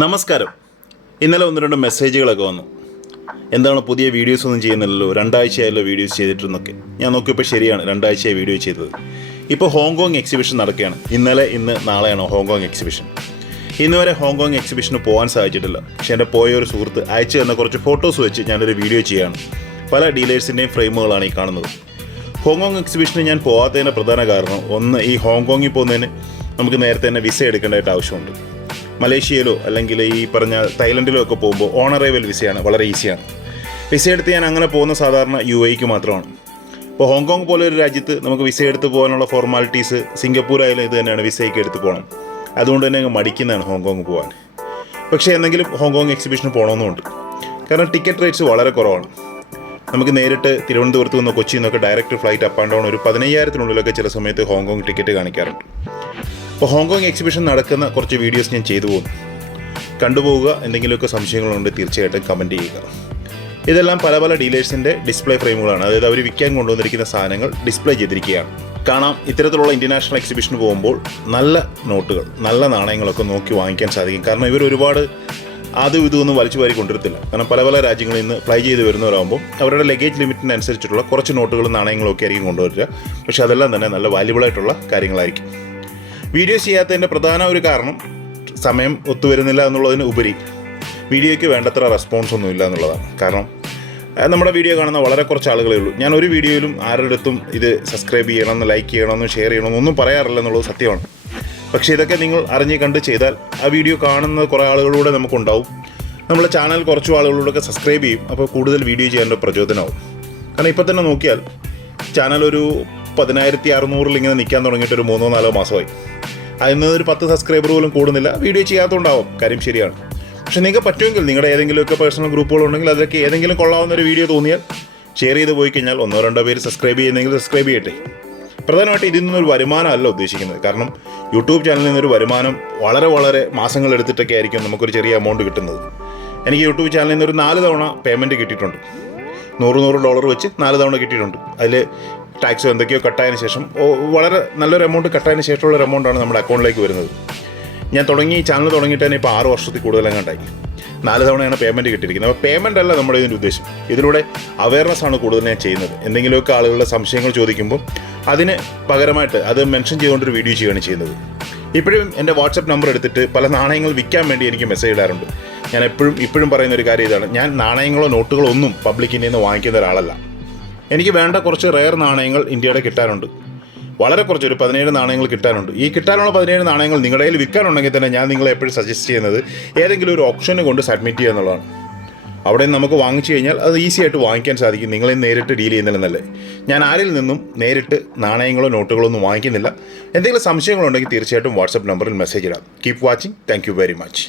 നമസ്കാരം. ഇന്നലെ ഒന്ന് രണ്ട് മെസ്സേജുകളൊക്കെ വന്നു. എന്താണ് പുതിയ വീഡിയോസ് ഒന്നും ചെയ്യുന്നില്ലല്ലോ, രണ്ടാഴ്ചയായല്ലോ വീഡിയോസ് ചെയ്തിട്ടെന്നൊക്കെ. ഞാൻ നോക്കിയപ്പോൾ ശരിയാണ്, രണ്ടാഴ്ചയായി വീഡിയോ ചെയ്തത്. ഇപ്പോൾ ഹോങ്കോങ് എക്സിബിഷൻ നടക്കുകയാണ്. ഇന്ന് നാളെയാണ് ഹോങ്കോങ് എക്സിബിഷൻ. ഇന്ന് വരെ ഹോങ്കോങ് എക്സിബിഷന് പോകാൻ സാധിച്ചിട്ടില്ല. പക്ഷേ എൻ്റെ പോയ ഒരു സുഹൃത്ത് അയച്ചു തന്ന കുറച്ച് ഫോട്ടോസ് വെച്ച് ഞാനൊരു വീഡിയോ ചെയ്യുകയാണ്. പല ഡീലേഴ്സിൻ്റെയും ഫ്രെയിമുകളാണ് ഈ കാണുന്നത്. ഹോങ്കോങ് എക്സിബിഷന് ഞാൻ പോകാത്തതിൻ്റെ പ്രധാന കാരണം, ഒന്ന്, ഈ ഹോങ്കോങ്ങിൽ പോകുന്നതിന് നമുക്ക് നേരത്തെ തന്നെ വിസ എടുക്കേണ്ടതായിട്ട് ആവശ്യമുണ്ട്. മലേഷ്യയിലോ അല്ലെങ്കിൽ ഈ പറഞ്ഞ തായ്ലൻഡിലോ ഒക്കെ പോകുമ്പോൾ ഓൺ അറൈവൽ വിസയാണ്, വളരെ ഈസിയാണ്. വിസ എടുത്ത് ഞാൻ അങ്ങനെ പോകുന്ന സാധാരണ UAE മാത്രമാണ്. ഇപ്പോൾ ഹോങ്കോങ് പോലെ ഒരു രാജ്യത്ത് നമുക്ക് വിസ എടുത്ത് പോകാനുള്ള ഫോർമാലിറ്റീസ് സിംഗപ്പൂരായാലും ഇത് തന്നെയാണ്, വിസയ്ക്ക് എടുത്ത് പോകണം. അതുകൊണ്ട് തന്നെ അങ്ങ് മടിക്കുന്നതാണ് ഹോങ്കോങ് പോകാൻ. പക്ഷേ എന്തെങ്കിലും ഹോങ്കോങ് എക്സിബിഷന് പോകണമെന്നുണ്ട്. കാരണം ടിക്കറ്റ് റേറ്റ്സ് വളരെ കുറവാണ്. നമുക്ക് നേരിട്ട് തിരുവനന്തപുരത്ത് നിന്ന് കൊച്ചിയിൽ നിന്നൊക്കെ direct flight up and down ഒരു 15,000-നുള്ളിലൊക്കെ ചില സമയത്ത് ഹോങ്കോങ് ടിക്കറ്റ് കാണിക്കാറുണ്ട്. അപ്പോൾ ഹോങ്കോങ് എക്സിബിഷൻ നടക്കുന്ന കുറച്ച് വീഡിയോസ് ഞാൻ ചെയ്തു പോകുന്നു. കണ്ടുപോവുക. എന്തെങ്കിലുമൊക്കെ സംശയങ്ങളുണ്ട് തീർച്ചയായിട്ടും കമൻറ്റ് ചെയ്യുക. ഇതെല്ലാം പല പല ഡീലേഴ്സിൻ്റെ ഡിസ്പ്ലേ ഫ്രെയിമുകളാണ്. അതായത് അവർ വിൽക്കാൻ കൊണ്ടുവന്നിരിക്കുന്ന സാധനങ്ങൾ ഡിസ്പ്ലേ ചെയ്തിരിക്കുകയാണ്. കാണാം, ഇത്തരത്തിലുള്ള ഇൻ്റർനാഷണൽ എക്സിബിഷന് പോകുമ്പോൾ നല്ല നോട്ടുകൾ, നല്ല നാണയങ്ങളൊക്കെ നോക്കി വാങ്ങിക്കാൻ സാധിക്കും. കാരണം ഇവർ ഒരുപാട് അതും ഇതൊന്നും വലിച്ചു വാരി കൊണ്ടുവരത്തില്ല. കാരണം പല പല രാജ്യങ്ങളിൽ നിന്ന് ഫ്ലൈ ചെയ്ത് വരുന്നവരാകുമ്പോൾ അവരുടെ ലഗേജ് ലിമിറ്റിനനുസരിച്ചിട്ടുള്ള കുറച്ച് നോട്ടുകളും നാണയങ്ങളും ഒക്കെ ആയിരിക്കും കൊണ്ടുവരിക. പക്ഷേ അതെല്ലാം തന്നെ നല്ല വാല്യുബിളായിട്ടുള്ള കാര്യങ്ങളായിരിക്കും. വീഡിയോ ചെയ്യാത്തതിൻ്റെ പ്രധാന ഒരു കാരണം സമയം ഒത്തുവരുന്നില്ല എന്നുള്ളതിന് ഉപരി വീഡിയോയ്ക്ക് വേണ്ടത്ര റെസ്പോൺസ് ഒന്നും ഇല്ല എന്നുള്ളതാണ്. കാരണം നമ്മുടെ വീഡിയോ കാണുന്ന വളരെ കുറച്ച് ആളുകളേ ഉള്ളൂ. ഞാൻ ഒരു വീഡിയോയിലും ആരുടെ അടുത്തും ഇത് സബ്സ്ക്രൈബ് ചെയ്യണമെന്ന്, ലൈക്ക് ചെയ്യണമെന്ന്, ഷെയർ ചെയ്യണമെന്നൊന്നും പറയാറില്ല എന്നുള്ളത് സത്യമാണ്. പക്ഷേ ഇതൊക്കെ നിങ്ങൾ അറിഞ്ഞ് കണ്ട് ചെയ്താൽ ആ വീഡിയോ കാണുന്ന കുറേ ആളുകളിലൂടെ നമുക്കുണ്ടാവും. നമ്മുടെ ചാനൽ കുറച്ചു ആളുകളിലൂടെ സബ്സ്ക്രൈബ് ചെയ്യും. അപ്പോൾ കൂടുതൽ വീഡിയോ ചെയ്യാനുള്ള പ്രചോദനമാവും. കാരണം ഇപ്പോൾ തന്നെ നോക്കിയാൽ ചാനൽ ഒരു 10,600 ഇങ്ങനെ നിൽക്കാൻ തുടങ്ങിയിട്ട് ഒരു 3-4 മാസമായി. അതിൽ നിന്ന് ഒരു 10 സബ്സ്ക്രൈബർ പോലും കൂടുന്നില്ല. വീഡിയോ ചെയ്യാത്തതുകൊണ്ടാവും, കാര്യം ശരിയാണ്. പക്ഷേ നിങ്ങൾക്ക് പറ്റുമെങ്കിൽ നിങ്ങളുടെ ഏതെങ്കിലുമൊക്കെ പേഴ്സണൽ ഗ്രൂപ്പുകളുണ്ടെങ്കിൽ അതിലൊക്കെ ഏതെങ്കിലും കൊള്ളാവുന്ന ഒരു വീഡിയോ തോന്നിയാൽ ഷെയർ ചെയ്ത് പോയി കഴിഞ്ഞാൽ 1-2 പേര് സബ്സ്ക്രൈബ് ചെയ്യുന്നെങ്കിൽ സബ്സ്ക്രൈബ് ചെയ്യട്ടെ. പ്രധാനമായിട്ട് ഇതിൽ നിന്നൊരു വരുമാനമല്ല ഉദ്ദേശിക്കുന്നത്. കാരണം യൂട്യൂബ് ചാനലിൽ നിന്നൊരു വരുമാനം വളരെ മാസങ്ങളെടുത്തിട്ടൊക്കെ ആയിരിക്കും നമുക്കൊരു ചെറിയ എമൗണ്ട് കിട്ടുന്നത്. എനിക്ക് യൂട്യൂബ് ചാനലിൽ നിന്നൊരു 4 തവണ പേയ്മെൻറ്റ് കിട്ടിയിട്ടുണ്ട്. $100 വെച്ച് 4 തവണ കിട്ടിയിട്ടുണ്ട്. അതിൽ ടാക്സോ എന്തൊക്കെയോ കട്ടായതിനു ശേഷം വളരെ നല്ലൊരു എമൗണ്ട് കട്ടായതിനു ശേഷമുള്ളൊരു എമൗണ്ടാണ് നമ്മുടെ അക്കൗണ്ടിലേക്ക് വരുന്നത്. ഞാൻ ചാനൽ തുടങ്ങിയിട്ട് തന്നെ ഇപ്പോൾ 6 വർഷത്തിൽ കൂടുതലെങ്ങാണ്ടായി. 4 തവണയാണ് പേയ്മെൻറ്റ് കിട്ടിയിരിക്കുന്നത്. അപ്പോൾ പേയ്മെൻ്റ് അല്ല നമ്മുടെ ഇതിൻ്റെ ഉദ്ദേശം. ഇതിലൂടെ അവയർനെസ്സാണ് കൂടുതൽ ഞാൻ ചെയ്യുന്നത്. എന്തെങ്കിലുമൊക്കെ ആളുകളുടെ സംശയങ്ങൾ ചോദിക്കുമ്പോൾ അതിന് പകരമായിട്ട് അത് മെൻഷൻ ചെയ്തുകൊണ്ടൊരു വീഡിയോ ചെയ്യുകയാണ് ചെയ്യുന്നത്. ഇപ്പോഴും എൻ്റെ വാട്സപ്പ് നമ്പർ എടുത്തിട്ട് പല നാണയങ്ങൾ വിൽക്കാൻ വേണ്ടി എനിക്ക് മെസ്സേജ് ഇടാറുണ്ട്. ഞാൻ ഇപ്പോഴും പറയുന്ന ഒരു കാര്യം ഇതാണ്: ഞാൻ നാണയങ്ങളോ നോട്ടുകളോ ഒന്നും പബ്ലിക്കിൻ്റെ നിന്ന് വാങ്ങിക്കുന്ന ഒരാളല്ല. എനിക്ക് വേണ്ട കുറച്ച് റെയർ നാണയങ്ങൾ ഇന്ത്യയുടെ കിട്ടാനുണ്ട്. വളരെ കുറച്ച്, ഒരു 17 നാണയങ്ങൾ കിട്ടാനുണ്ട്. ഈ കിട്ടാനുള്ള 17 നാണയങ്ങൾ നിങ്ങളുടെ കയ്യിൽ വിൽക്കാനുണ്ടെങ്കിൽ തന്നെ ഞാൻ നിങ്ങളെ എപ്പോഴും സജസ്റ്റ് ചെയ്യുന്നത് ഏതെങ്കിലും ഒരു ഓപ്ഷന് കൊണ്ട് സബ്മിറ്റ് ചെയ്യുക എന്നുള്ളതാണ്. അവിടെ നമുക്ക് വാങ്ങിച്ചു കഴിഞ്ഞാൽ അത് ഈസി ആയിട്ട് വാങ്ങിക്കാൻ സാധിക്കും. നിങ്ങളെ നേരിട്ട് ഡീൽ ചെയ്യുന്നില്ലെന്നല്ലേ. ഞാൻ ആരിൽ നിന്നും നേരിട്ട് നാണയങ്ങളോ നോട്ടുകളോ ഒന്നും വാങ്ങിക്കുന്നില്ല. എന്തെങ്കിലും സംശയങ്ങളുണ്ടെങ്കിൽ തീർച്ചയായിട്ടും വാട്സപ്പ് നമ്പറിൽ മെസ്സേജ് ഇടാം. Keep watching. Thank you very much.